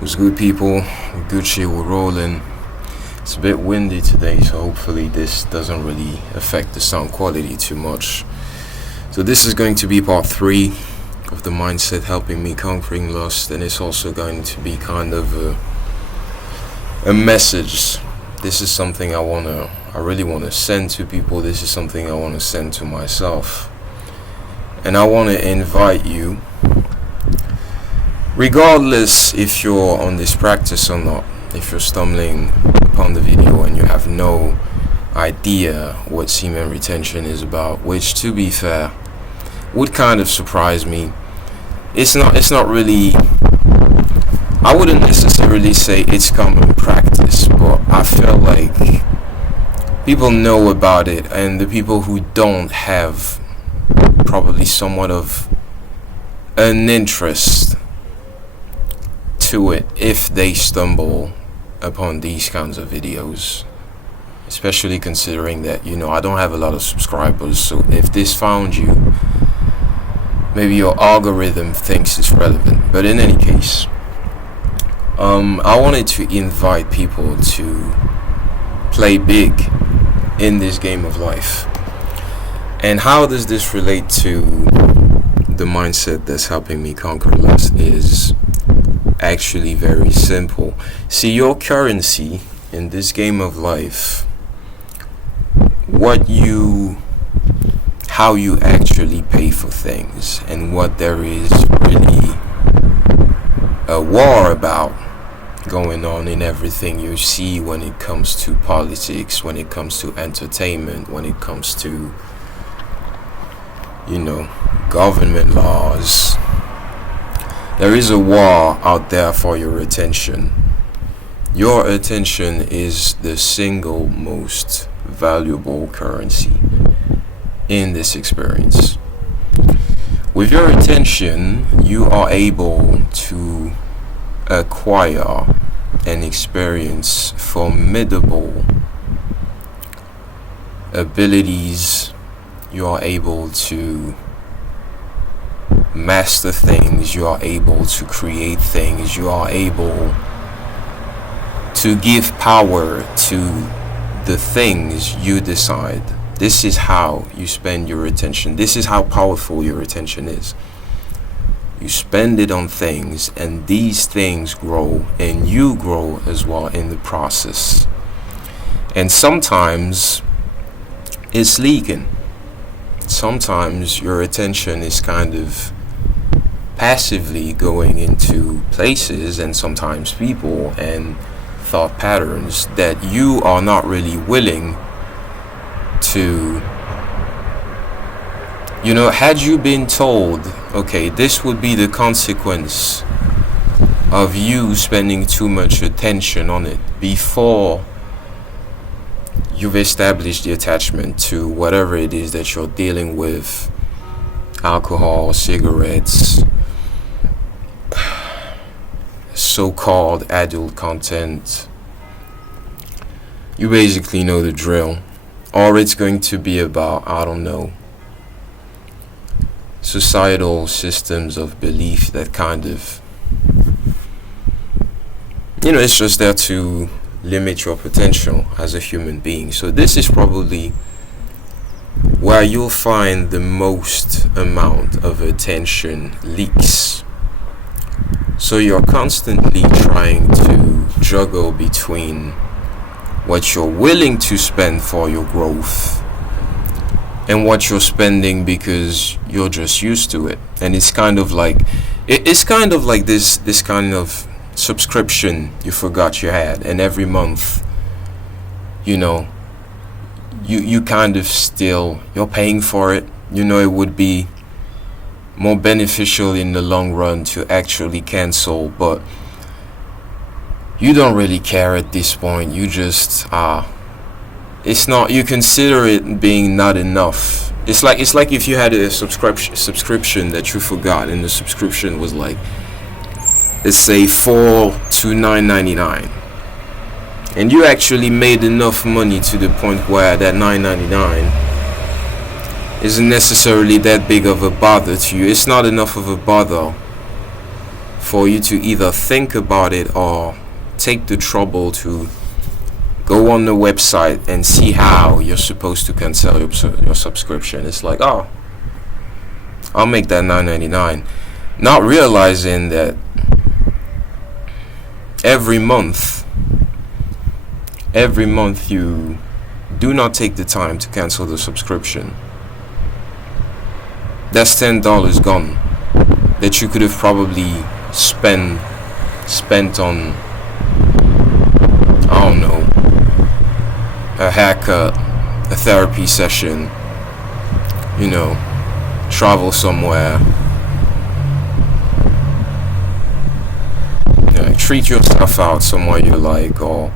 What's good, people? Good shit, we're rolling. It's a bit windy today, so hopefully this doesn't really affect the sound quality too much. So this is going to be part 3 of the mindset helping me conquering lust, and it's also going to be kind of a message. This is something I really want to send to people. This is something I want to send to myself. And I want to invite you, regardless if you're on this practice or not, if you're stumbling upon the video and you have no idea what semen retention is about, which, to be fair, would kind of surprise me. It's not really, I wouldn't necessarily say it's common practice, but I feel like people know about it, and the people who don't have probably somewhat of an interest to it if they stumble upon these kinds of videos, especially considering that, I don't have a lot of subscribers. So if this found you, maybe your algorithm thinks it's relevant. But in any case, I wanted to invite people to play big in this game of life. And how does this relate to the mindset that's helping me conquer lust? Is actually very simple. See, your currency in this game of life, how you actually pay for things, and what there is really a war about going on in everything you see when it comes to politics, when it comes to entertainment, when it comes to government laws. There is a war out there for your attention. Your attention is the single most valuable currency in this experience. With your attention, you are able to acquire and experience formidable abilities. You are able to master things, you are able to create things, you are able to give power to the things you decide. This is how you spend your attention. This is how powerful your attention is. You spend it on things, and these things grow, and you grow as well in the process. And sometimes it's leaking. Sometimes your attention is kind of passively going into places and sometimes people and thought patterns that you are not really willing to, had you been told, okay, this would be the consequence of you spending too much attention on it before you've established the attachment to whatever it is that you're dealing with, alcohol, cigarettes, so-called adult content, you basically know the drill. Or it's going to be about, societal systems of belief that kind of, it's just there to limit your potential as a human being. So this is probably where you'll find the most amount of attention leaks. So you're constantly trying to juggle between what you're willing to spend for your growth and what you're spending because you're just used to it. And it's kind of like this kind of subscription you forgot you had, and every month you kind of still, you're paying for it. It would be more beneficial in the long run to actually cancel, but you don't really care at this point. You just it's not, you consider it being not enough. It's like if you had a subscription that you forgot, and the subscription was like, let's say $4 to $9.99, and you actually made enough money to the point where that $9.99 isn't necessarily that big of a bother to you. It's not enough of a bother for you to either think about it or take the trouble to go on the website and see how you're supposed to cancel your subscription. It's like, oh, I'll make that $9.99, not realizing that every month you do not take the time to cancel the subscription. That's $10 gone that you could have probably spent on, I don't know, a haircut, a therapy session, travel somewhere, treat yourself out somewhere you like, or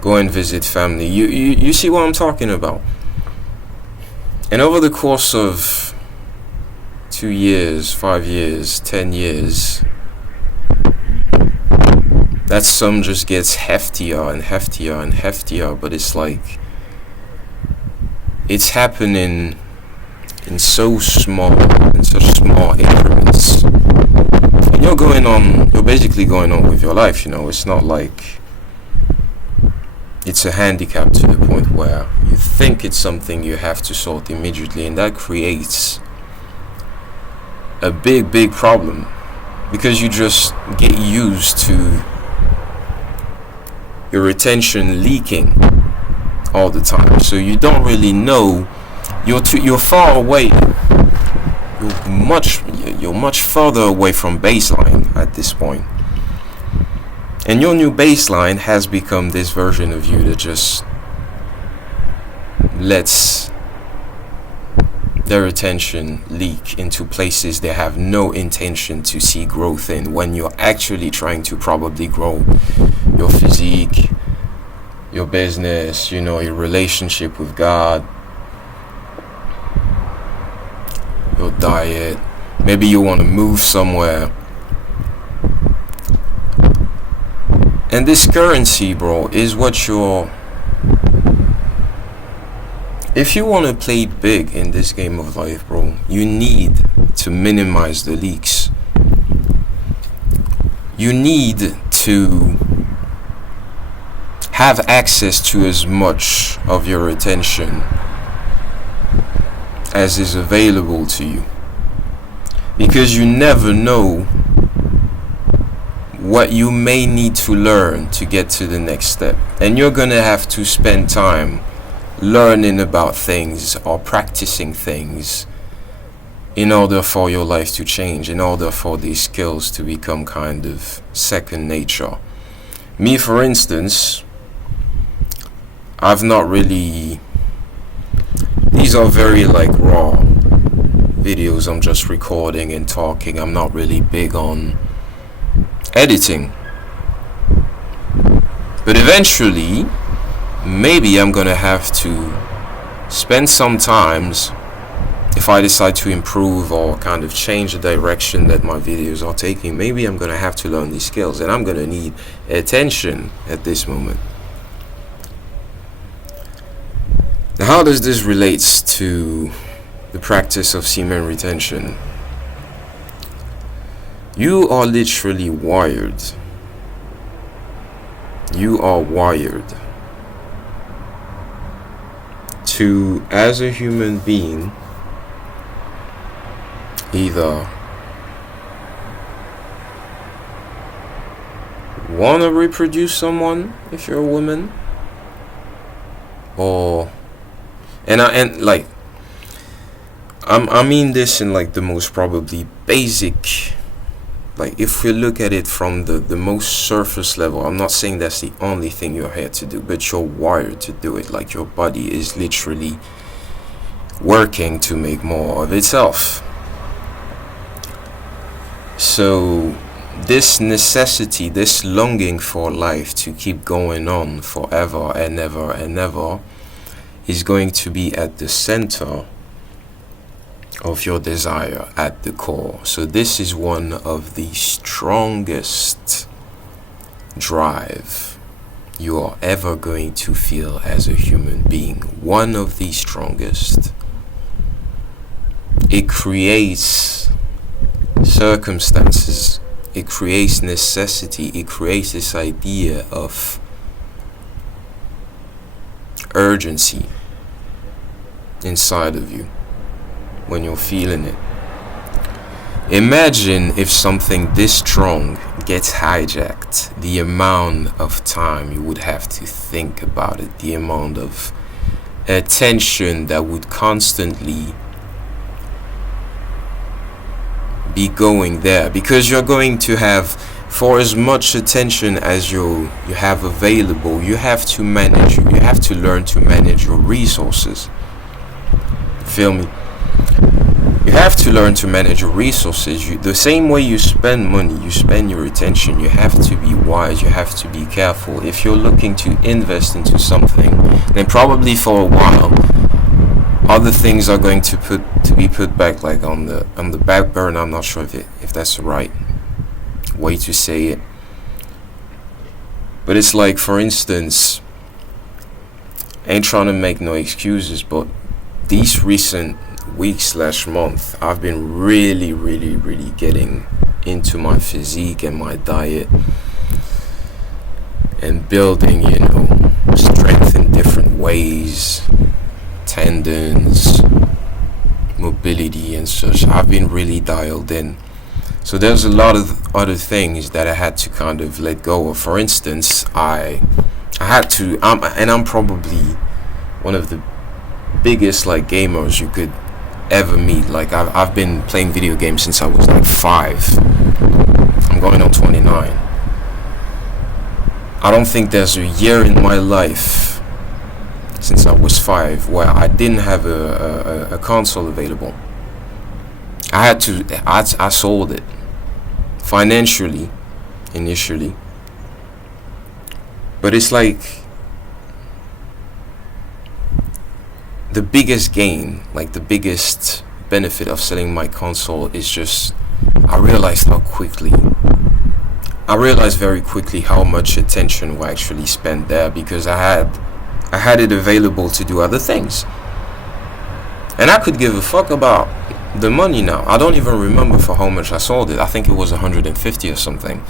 go and visit family. You see what I'm talking about? And over the course of 2 years, 5 years, 10 years, that sum just gets heftier and heftier and heftier. But it's like, it's happening in such small increments. And you're basically going on with your life, It's not like it's a handicap to the point where you think it's something you have to sort immediately, and that creates a big problem, because you just get used to your retention leaking all the time. So you don't really know, you're far away, you're much further away from baseline at this point. And your new baseline has become this version of you that just lets their attention leak into places they have no intention to see growth in, when you're actually trying to probably grow your physique, your business, your relationship with God, your diet. Maybe you want to move somewhere. And this currency, bro, is what if you want to play big in this game of life, bro, you need to minimize the leaks. You need to have access to as much of your attention as is available to you, because you never know what you may need to learn to get to the next step. And you're gonna have to spend time learning about things or practicing things in order for your life to change, in order for these skills to become kind of second nature. Me, for instance, I've not really, these are very raw videos. I'm just recording and talking. I'm not really big on editing. But eventually, maybe I'm gonna have to spend some times, if I decide to improve or kind of change the direction that my videos are taking, maybe I'm gonna have to learn these skills, and I'm gonna need attention at this moment. Now, how does this relate to the practice of semen retention? You are literally wired. You are wired to, as a human being, either want to reproduce someone if you're a woman, or I mean this in the most probably basic, if we look at it from the most surface level. I'm not saying that's the only thing you're here to do, but you're wired to do it. Your body is literally working to make more of itself. So this necessity, this longing for life to keep going on forever and ever and ever, is going to be at the center of your desire, at the core. So this is one of the strongest drive you are ever going to feel as a human being. One of the strongest. It creates circumstances it creates necessity, it creates this idea of urgency inside of you when you're feeling it. Imagine if something this strong gets hijacked, the amount of time you would have to think about it, the amount of attention that would constantly be going there, because you're going to have, for as much attention as you have available, you have to learn to manage your resources. Feel me? You have to learn to manage your resources. The same way you spend money, you spend your attention. You have to be wise, you have to be careful. If you're looking to invest into something, then probably for a while other things are going to be put back, like on the back burner. I'm not sure if that's the right way to say it, but it's like, for instance, I ain't trying to make no excuses, but these recent weeks/month, I've been really getting into my physique and my diet and building, strength in different ways, tendons, mobility and such. I've been really dialed in. So there's a lot of other things that I had to kind of let go of. For instance, I had to, I'm probably one of the biggest like gamers you could ever meet. Like I've been playing video games since I was like 5. I'm going on 29. I don't think there's a year in my life since I was 5 where I didn't have a console available. I sold it financially initially, but it's like the biggest gain, like the biggest benefit of selling my console is just I realized very quickly how much attention were actually spent there, because I had it available to do other things, and I could give a fuck about the money now. I don't even remember for how much I sold it. I think it was 150 or something.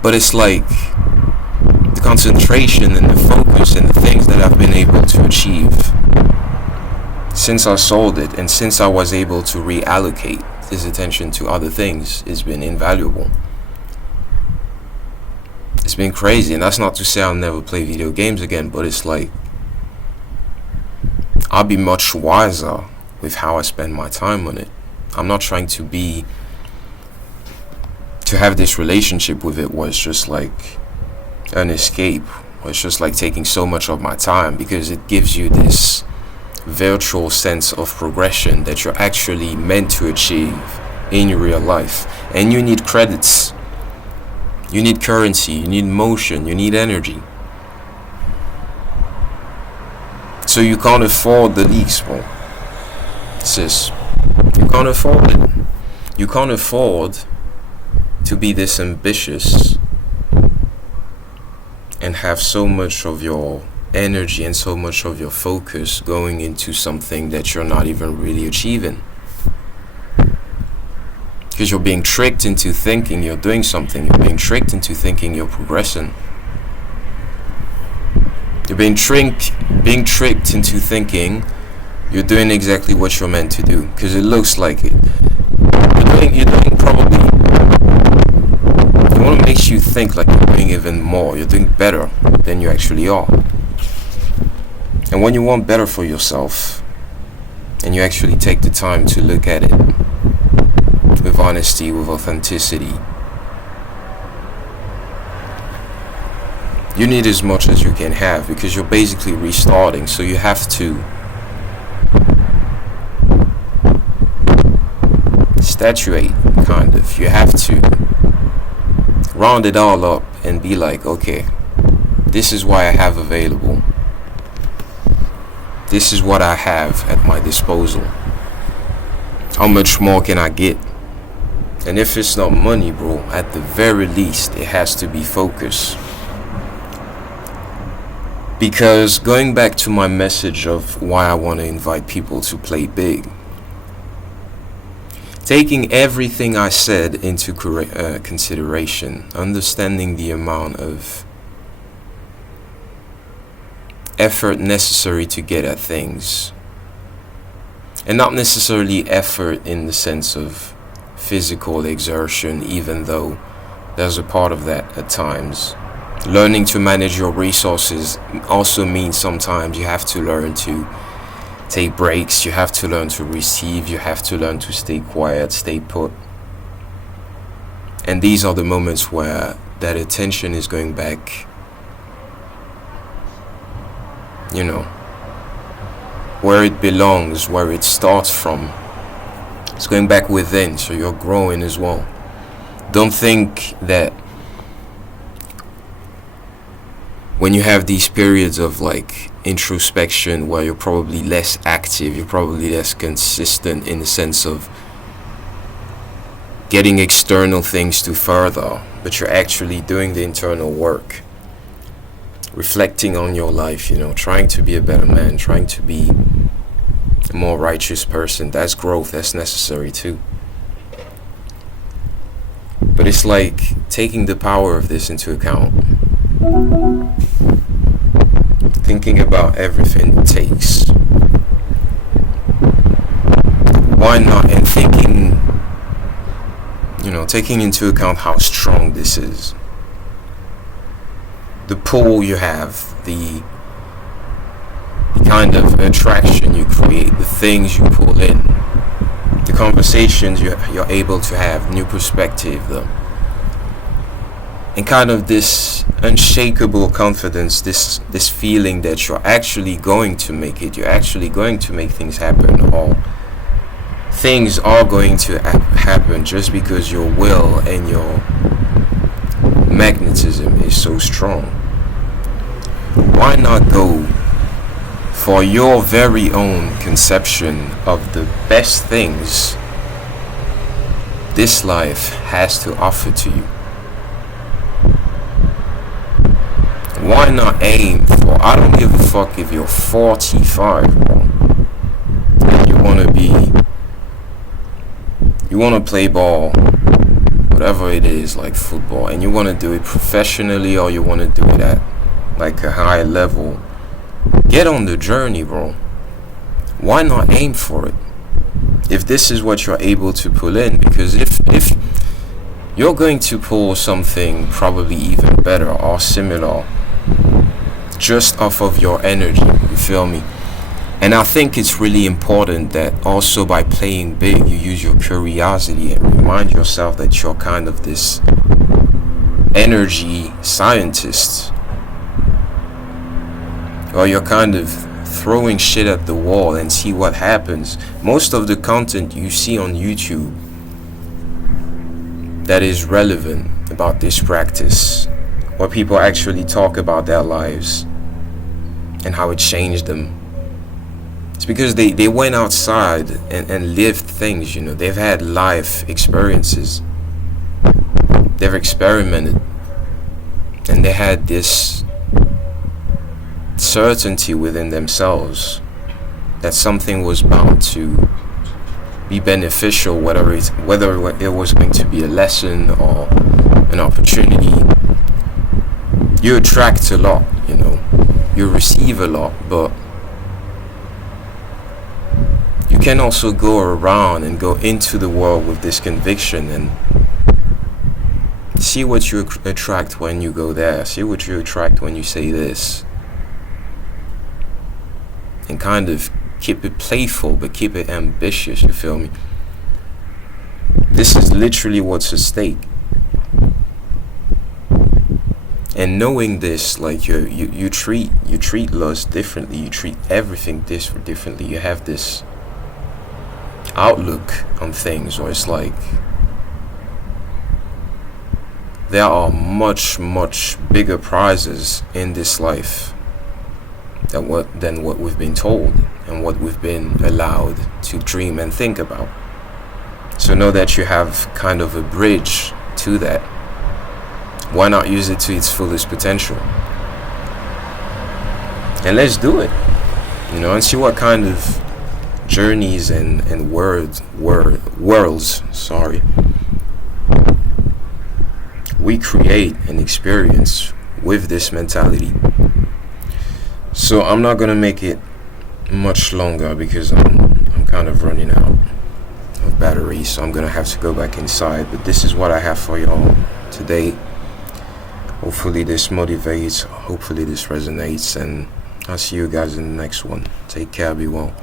But it's like the concentration and the focus and the things that I've been able to achieve since I sold it, and since I was able to reallocate this attention to other things, has been invaluable. It's been crazy, and that's not to say I'll never play video games again, but it's like I'll be much wiser with how I spend my time on it. I'm not trying to have this relationship with it where it's just like an escape, or it's just like taking so much of my time, because it gives you this virtual sense of progression that you're actually meant to achieve in your real life. And you need credits, you need currency, you need motion, you need energy. So you can't afford the leaks, bro. Sis, you can't afford it. You can't afford to be this ambitious and have so much of your energy and so much of your focus going into something that you're not even really achieving, because you're being tricked into thinking you're doing something. You're being tricked into thinking you're progressing. You're being tricked into thinking you're doing exactly what you're meant to do, because it looks like it. You're doing probably, you want to make you think like you're doing even more. You're doing better than you actually are. And when you want better for yourself, and you actually take the time to look at it with honesty, with authenticity, you need as much as you can have, because you're basically restarting. So you have to statuate, kind of. You have to round it all up and be like, okay, this is what I have available. This is what I have at my disposal. How much more can I get? And if it's not money, bro, at the very least, it has to be focus. Because going back to my message of why I want to invite people to play big, taking everything I said into consideration, understanding the amount of effort necessary to get at things, and not necessarily effort in the sense of physical exertion, even though there's a part of that at times. Learning to manage your resources also means sometimes you have to learn to take breaks, you have to learn to receive, you have to learn to stay quiet, stay put. And these are the moments where that attention is going back, where it belongs, where it starts from. It's going back within, so you're growing as well. Don't think that when you have these periods of like introspection where you're probably less active, you're probably less consistent in the sense of getting external things to further, but you're actually doing the internal work, reflecting on your life, trying to be a better man, trying to be a more righteous person. That's growth, that's necessary too. But it's like taking the power of this into account, thinking about everything it takes. Why not? And thinking, taking into account how strong this is. The pull you have, the kind of attraction you create, the things you pull in, the conversations you're able to have, new perspective, and kind of this unshakable confidence, this feeling that you're actually going to make it, you're actually going to make things happen, or things are going to happen just because your will and your magnetism is so strong. Why not go for your very own conception of the best things this life has to offer to you? Why not aim for, I don't give a fuck if you're 45, bro, and you want to play ball, whatever it is, like football, and you want to do it professionally, or you want to do it at like a high level. Get on the journey, bro. Why not aim for it? If this is what you're able to pull in, because if you're going to pull something probably even better or similar just off of your energy, you feel me? And I think it's really important that also by playing big, you use your curiosity and remind yourself that you're kind of this energy scientist, or you're kind of throwing shit at the wall and see what happens. Most of the content you see on YouTube that is relevant about this practice, where people actually talk about their lives and how it changed them, it's because they went outside and lived things, they've had life experiences, they've experimented, and they had this certainty within themselves that something was bound to be beneficial, whether it was going to be a lesson or an opportunity. You attract a lot, you receive a lot, but you can also go around and go into the world with this conviction and see what you attract when you go there, see what you attract when you say this, and kind of keep it playful but keep it ambitious, you feel me? This is literally what's at stake. And knowing this, like you treat lust differently, you treat everything differently, you have this outlook on things, or it's like there are much bigger prizes in this life than what we've been told and what we've been allowed to dream and think about. So know that you have kind of a bridge to that. Why not use it to its fullest potential? And let's do it, and see what kind of journeys and worlds, sorry, we create an experience with this mentality. So I'm not gonna make it much longer because I'm kind of running out of battery, so I'm gonna have to go back inside. But this is what I have for y'all today. Hopefully this motivates, hopefully this resonates, and I'll see you guys in the next one. Take care, be well.